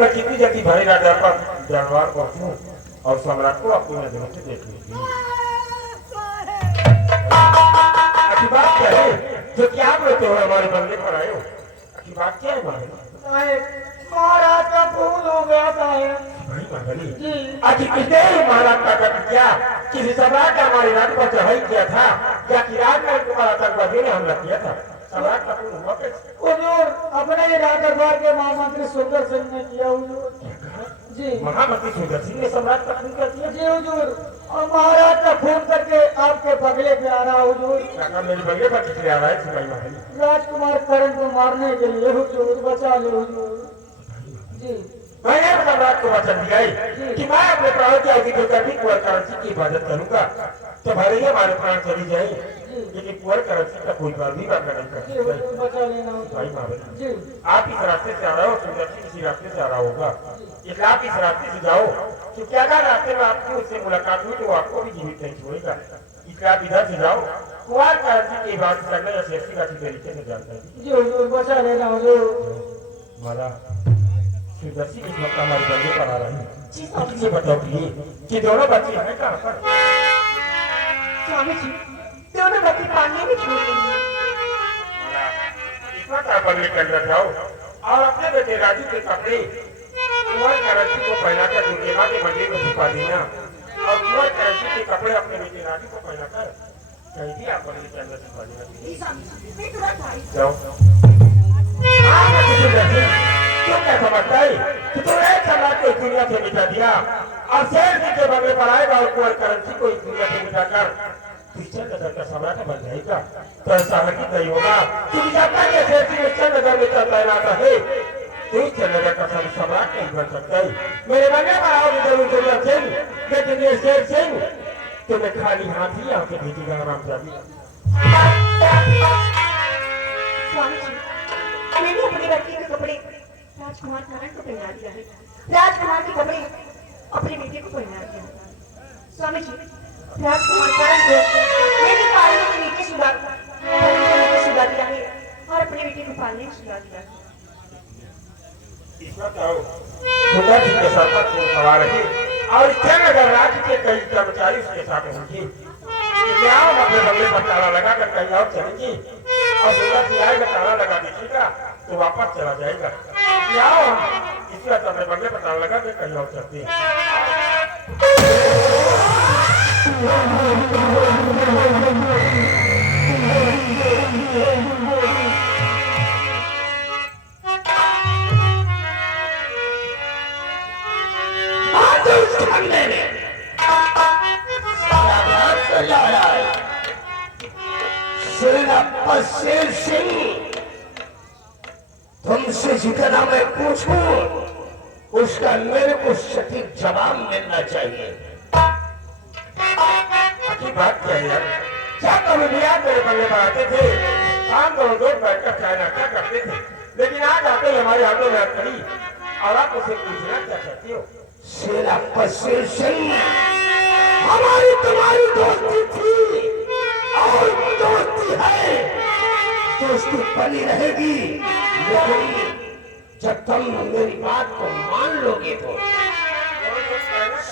मैं कितनी जल्दी भाई राजा पर जानवर पहुंचूं और सम्राट को अपनी नजरों से देख लूंगी। अच्छी बात क्या है जो क्या बोलते हो हमारे बंदे पर आए हो? अच्छी बात क्या है महाराज का खून हो गया था भाई महारानी। आज किसने महाराज का कत्ल किया? किसी सम्राट ने हमारे राज पर चढ़ाई किया था या कि राजमहल के ऊपर आतंकवादियों ने हमला किया था? सम्राट का खून हुआ कैसे? हुजूर अपने ही राजदरबार के महामंत्री सुंदर सिंह ने किया हुजूर। जी महामंत्री सुंदर सिंह ने सम्राट का खून कर दिया? जी हुजूर। और महाराज का खून करके आपके बगले पे आ रहा हुजूर। काका मेरे बगले पर किसने आ रहा है सिपाही महारानी? राजकुमार करण को मारने के लिए हुजूर, बचा ले हुजूर। जी मैंने सम्राट को वचन दिया है कि मैं अपने प्राण की आहुति देकर भी कुंवर करण की हिफाजत करूंगा। तो भले ही हमारे प्राण चली जाए लेकिन कुंवर करण का कोई बात भी वादा नहीं कर सकता। बचा लेना भाई महारानी जी। आप इस रास्ते से आ रहे हो, सुंदर सिंह इसी रास्ते से आ रहा होगा, इसलिए आप इस रास्ते से जाओ क्योंकि अगर रास्ते में आपकी उससे मुलाकात हुई तो आपको भी जीवित नहीं छोड़ेगा। इसलिए आप इधर से जाओ, कुंवर करण की हिफाजत करना या शेरसी का तरीके से जानता है। जी हुजूर, बचा लेना हुजूर। माला सुदर्शी इस वक्त हमारे बंदे पर आ रही है। मुझे बताओ कि दोनों बच्चे हैं कहाँ पर? स्वामी जी दोनों बच्चे पानी में छोड़ देंगे। इस वक्त आप बंगले के अंदर जाओ और अपने बेटे राजू के कपड़े कुंवर करंसी को पहनाकर दुर्गे माँ के मंदिर में छुपा देना और कुंवर करंसी के कपड़े अपने बेटे राजू को पहनाकर कहीं भी आप बंगले के अंदर छुपा देना। जाओ। क्यों क्या समझता है कि तू एक सम्राट को इस दुनिया से मिटा दिया और शेर जी के बंगले पर आएगा और कुंवर करंसी को इस दुनिया से मिटाकर चंद्रनगर का सम्राट बन जाएगा? तो ऐसा हकीकत नहीं होगा क्योंकि जब तक ये शेर सिंह चंद्रनगर में तैनात है तो इस चंद्रनगर का सम्राट नहीं बन सकता है। मेरे बंगले पर आओगे जरूर सुंदर सिंह, लेकिन ये शेर सिंह तुम्हें खाली हाथ ही यहाँ से भेजेगा आराम से। स्वामी जी मैंने अपने बच्चे के कपड़े राजकुमार करण को पहना दिया है, राजकुमार के कपड़े अपने बेटे को पहना दिया है। स्वामी जी राजकुमार करण को मैंने पालने के नीचे सुला दिया है और अपने बेटे को पालने में सुला दिया है। सुंदर सिंह के सर पर खून सवार है और चंद्रनगर राज्य के कई कर्मचारी उसके साथ होंगे। आओ अपने बंगले पर ताला लगा कर कहीं और चलेंगे और सुंदर सिंह आएगा ताला लगा देखिएगा तो वापस चला जाएगा। आओ इसलिए अपने बंगले पर ताला लगा कर कहीं और चलते हैं। शेर सिंह तुमसे जितना मैं पूछूं उसका मेरे को सटीक जवाब मिलना चाहिए। अच्छी बात क्या है यार? क्या कभी भी आप मेरे बंगले पर आते थे, शाम दोनों लोग बैठकर चाय नाश्ता करते थे, लेकिन आज आते ही हमारे हाथों में खड़ी और आप उसे पूछना क्या चाहती हो? शेर सिंह हमारी तुम्हारी दोस्ती थी और दोस्ती है, दोस्ती बनी रहेगी, लेकिन जब तुम मेरी बात को मान लोगे तो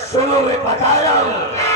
सुनो मैं बता रहा हूं।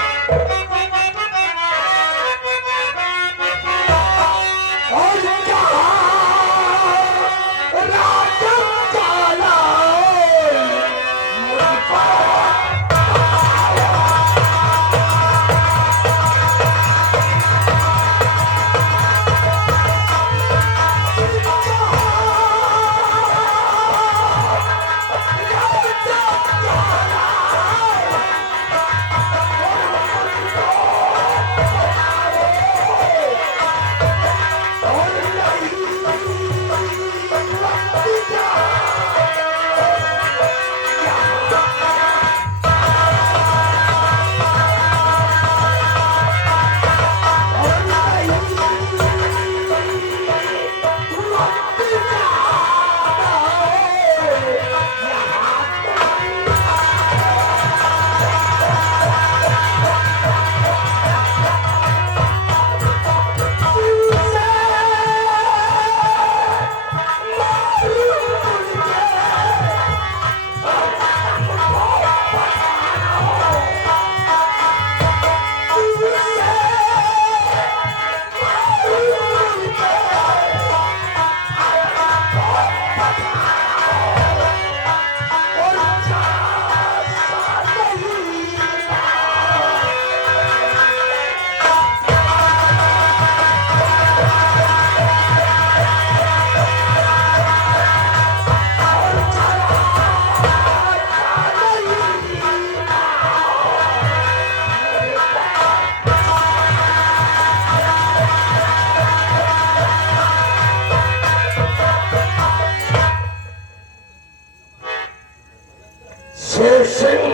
शेर सिंह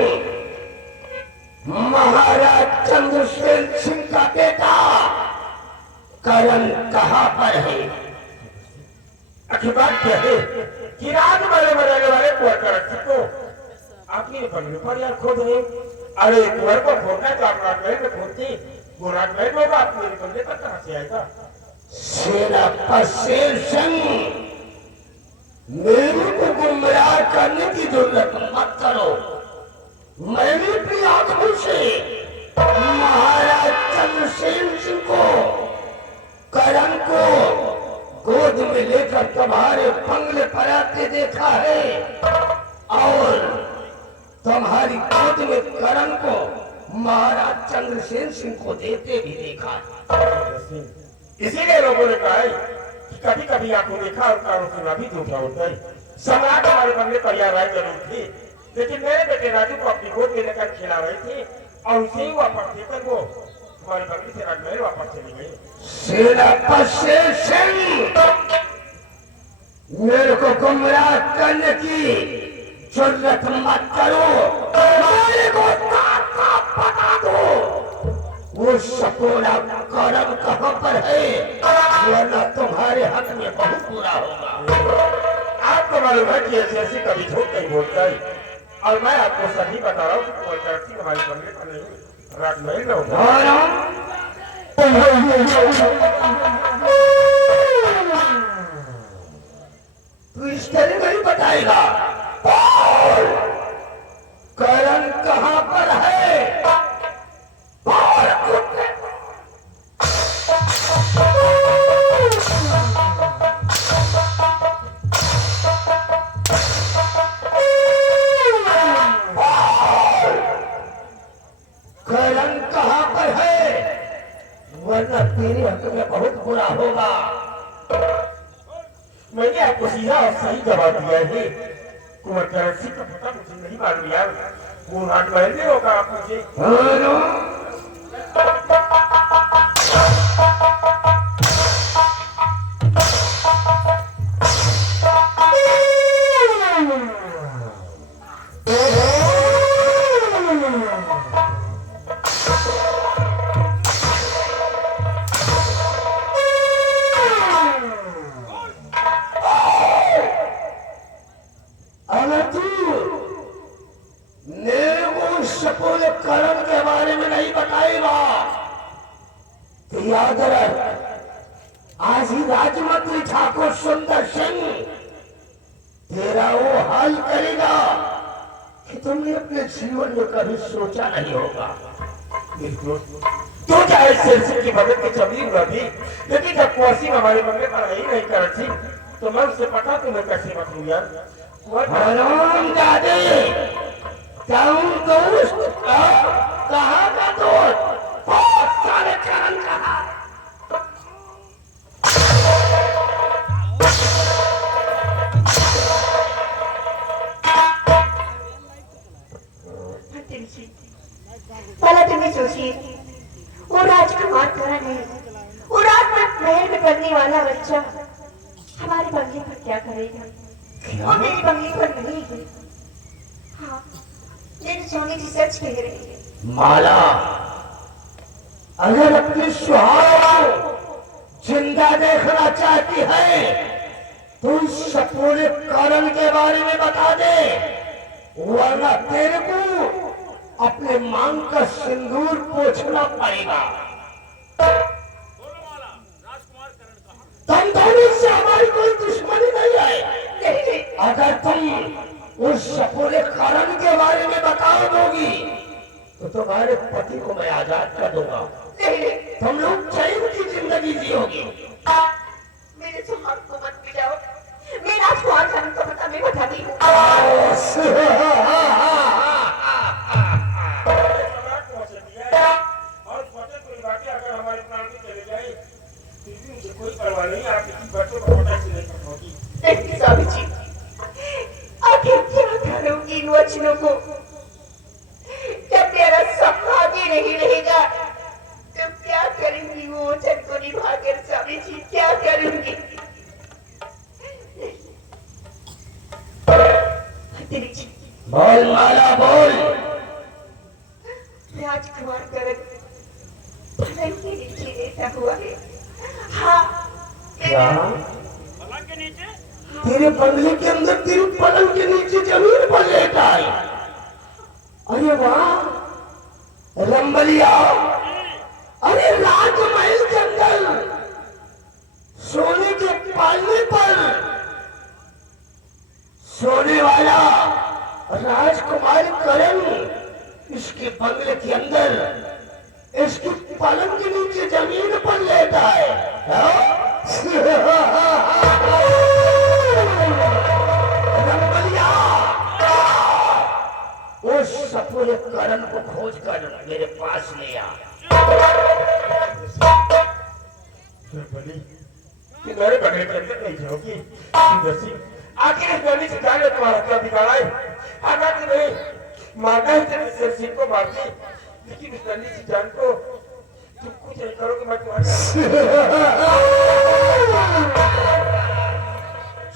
महाराज चंद्रसेन सिंह का बेटा करण कहाँ पर है? आखिर बात क्या है कि रात मरे मरने वाले कुंवर करण सिंह को अपने बंगले पर यार खोद रहे। अरे कुंवर को खोदना तो आप राजमहल में खोदते, वो राजमहल में होगा, आप मेरे बंगले पर कहाँ से आएगा? सेनापति शेर सिंह, मेरे को गुमराह करने की जरूरत मत करो। मैंने अपनी आंखों से महाराज चंद्रसेन सिंह को, करण को गोद में लेकर तुम्हारे बंगले पर आते देखा है और तुम्हारी गोद में करण को महाराज चंद्रसेन सिंह को देते भी देखा है। इसीलिए लोगों ने कहा है कि कभी कभी आंखों देखा और कानों सुना भी धोखा होता है। सम्राट हमारे बंगले पर यार आए जरूर थे, लेकिन मेरे बेटे राजू को अपनी गोद में लेकर खिला रहे थे और उसे ही वापस देकर वो हमारे बंगले से राजमहल वापस चली गई। सेनापति शेर सिंह, मेरे को गुमराह करने की जरूरत मत करो। मेरे को साफ-साफ बता दो वो सपोरा करण कहाँ पर है, वरना तुम्हारे हक में बहुत बुरा होगा। आपको मालूम है कि ऐसे कभी झूठ नहीं बोलता है और मैं आपको सही बता रहा हूँ कि कुंवर करण सिंह हमारे बंगले पर नहीं राजमहल में होगा। तू इस तरह नहीं बताएगा। करण कहाँ पर है? करण कहाँ पर है, वरना तेरे हक में बहुत बुरा होगा। मैंने आपको सीधा और सही जवाब दिया है। कुंवर करण सिंह का पता मुझे नहीं मालूम यार, वो राजमहल में होगा। आप मुझे सपोले करण के बारे में नहीं बताएगा तो याद रख, आज ही राजमंत्री ठाकुर सुंदर सिंह तेरा वो हाल करेगा कि तुमने अपने जीवन में कभी सोचा नहीं होगा। तो चाहे शेर सिंह की मदद की चबली हुआ थी, लेकिन जब कुंवर सिंह हमारे बंगले पर आई नहीं करण सिंह, तो मैं उससे पता तुम्हें कैसे बतलूं यार। हराम दादे, दोस्त कहाँ का दोस्त? बहुत सारे करण कहा। पहले तुम सोचिए, वो राजकुमार करण है, वो राजमहल में पढ़ने वाला बच्चा हमारे बंगले पर क्या करेगा? वो मेरे बंगले पर नहीं है। हाँ, मेरे स्वामी जी सच कह रहे हैं। माला, अगर अपनी सुहाग जिंदा देखना चाहती है तो इस सपूरे करण के बारे में बता दे, वरना तेरे को अपने मांग का सिंदूर पोंछना पड़ेगा। तुम दोनों से हमारी कोई दुश्मनी नहीं है। अगर तुम उस सपूरे करण के बारे में बता दोगी तो तुम्हारे पति को मैं आजाद कर दूंगा। तुम लोग चैन की जिंदगी जियोगी। मेरे सुहाग को मत गिराओ, मेरा सुहाग करण को पता मैं बताती हूँ। कोई परवाह नहीं, आप किसी बच्चों को पता ही नहीं होगी। स्वामी जी, आखिर क्या करूंगी इन वचनों को? जब मेरा सुहाग ही नहीं रहेगा तो क्या करूंगी वो वचन को निभाकर? स्वामी जी, क्या करूंगी? बोल माला बोल। राजकुमार करण पलंग के नीचे लेटा हुआ है। हाँ क्या तेरे बंगले के अंदर तेरे पलंग के नीचे जमीन पर लेटा है? अरे वाह रंबलिया, अरे राजमहल के अंदर सोने के पालने पर सोने वाला राजकुमार करण इसके बंगले के अंदर इसकी पलंग के नीचे जमीन पर लेटा है। रंबलिया, उस सपूरे करण को खोज कर मेरे पास ले आ। बली कि मेरे बगले के अंदर नहीं जाओगी सुंदर सिंह? आखिर इस गली से जाने तुम्हारा क्या बिगाड़ा है? अगर तुम्हें मारना है तो सुंदर सिंह को मारती, लेकिन इस गली से जान को तुम कुछ नहीं करोगे। मैं तुम्हारे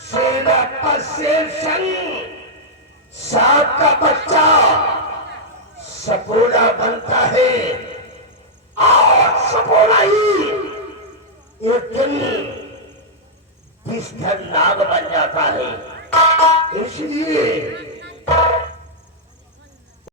सेना पर शेर संग सांप का बच्चा सपोरा बनता है और सपोरा ही एक दिन विष्ठन नाग बन जाता है। इसलिए